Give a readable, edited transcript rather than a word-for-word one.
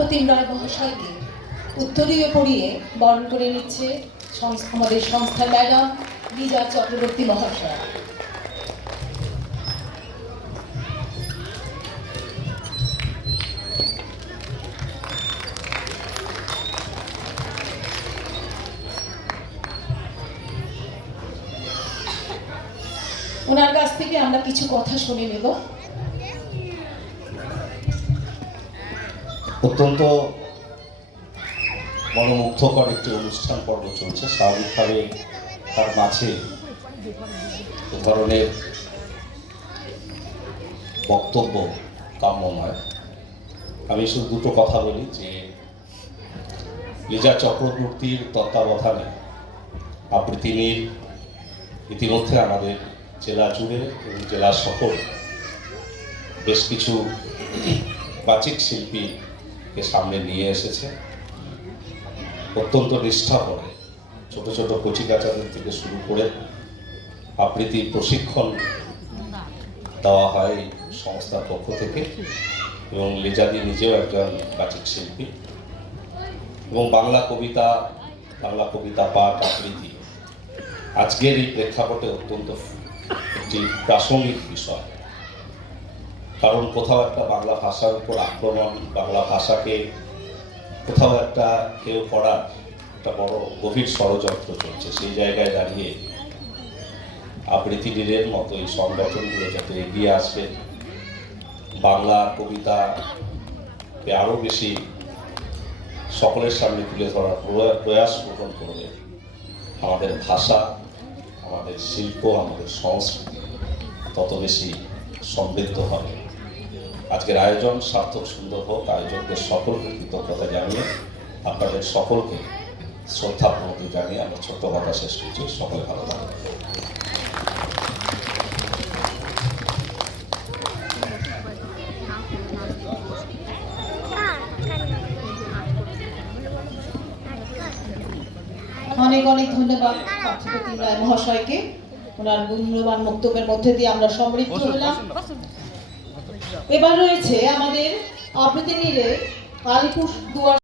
প্রতিম রায় মহাশয়কে উত্তরীয় পড়িয়ে বরণ করে নিচ্ছে আমাদের সংস্থার ম্যাডাম লিজা চক্রবর্তী মহাশয়। ওনার কাছ থেকে আমরা কিছু কথা শুনে নেব। অত্যন্ত মনোমুগ্ধকর একটি অনুষ্ঠান পর্ব চলছে। স্বাভাবিকভাবে তার মাঝে এ ধরনের বক্তব্য কাম্য নয়। আমি শুধু দুটো কথা বলি যে লিজা চক্রবর্তীর তত্ত্বাবধানে আবৃত্তিনীর ইতিমধ্যে আমাদের জেলা জুড়ে এবং জেলা শহর বেশ কিছু বাচিক শিল্পীকে সামনে নিয়ে এসেছে। অত্যন্ত নিষ্ঠা করে ছোট ছোট কচিকাচাদের থেকে শুরু করে আবৃত্তি প্রশিক্ষণ দেওয়া হয় এই সংস্থার পক্ষ থেকে, এবং লিজাদি নিজেও একজন বাচিক শিল্পী এবং বাংলা কবিতা পাঠ আবৃত্তি আজকের এই প্রেক্ষাপটে অত্যন্ত একটি প্রাসঙ্গিক বিষয়। কারণ কোথাও একটা বাংলা ভাষার উপর আক্রমণ, বাংলা ভাষাকে কোথাও একটা কেউ করার একটা বড় গভীর ষড়যন্ত্র চলছে। সেই জায়গায় দাঁড়িয়ে আবৃত্তিনীদের মতো এই সংগঠনগুলো যাতে এগিয়ে আসবে, বাংলা কবিতাকে আরও বেশি সকলের সামনে তুলে ধরার প্রয়াস গ্রহণ করবে, আমাদের ভাষা, আমাদের শিল্প, আমাদের সংস্কৃতি তত বেশি সমৃদ্ধ হবে। আজকের আয়োজন সার্থক সুন্দর হোক। আয়োজকদের সকলকে কৃতজ্ঞতা জানিয়ে, আপনাদের সকলকে শ্রদ্ধা প্রণতি জানিয়ে আমরা ছোট্ট কথা শেষ করছি। সকলে ভালো থাকবে। অনেক অনেক ধন্যবাদ প্রতিম রায় মহাশয়কে। ওনার মূল্যবান বক্তব্যের মধ্যে দিয়ে আমরা সমৃদ্ধ হলাম। এবার রয়েছে আমাদের আবৃত্তিনীদের আলিপুরদুয়ার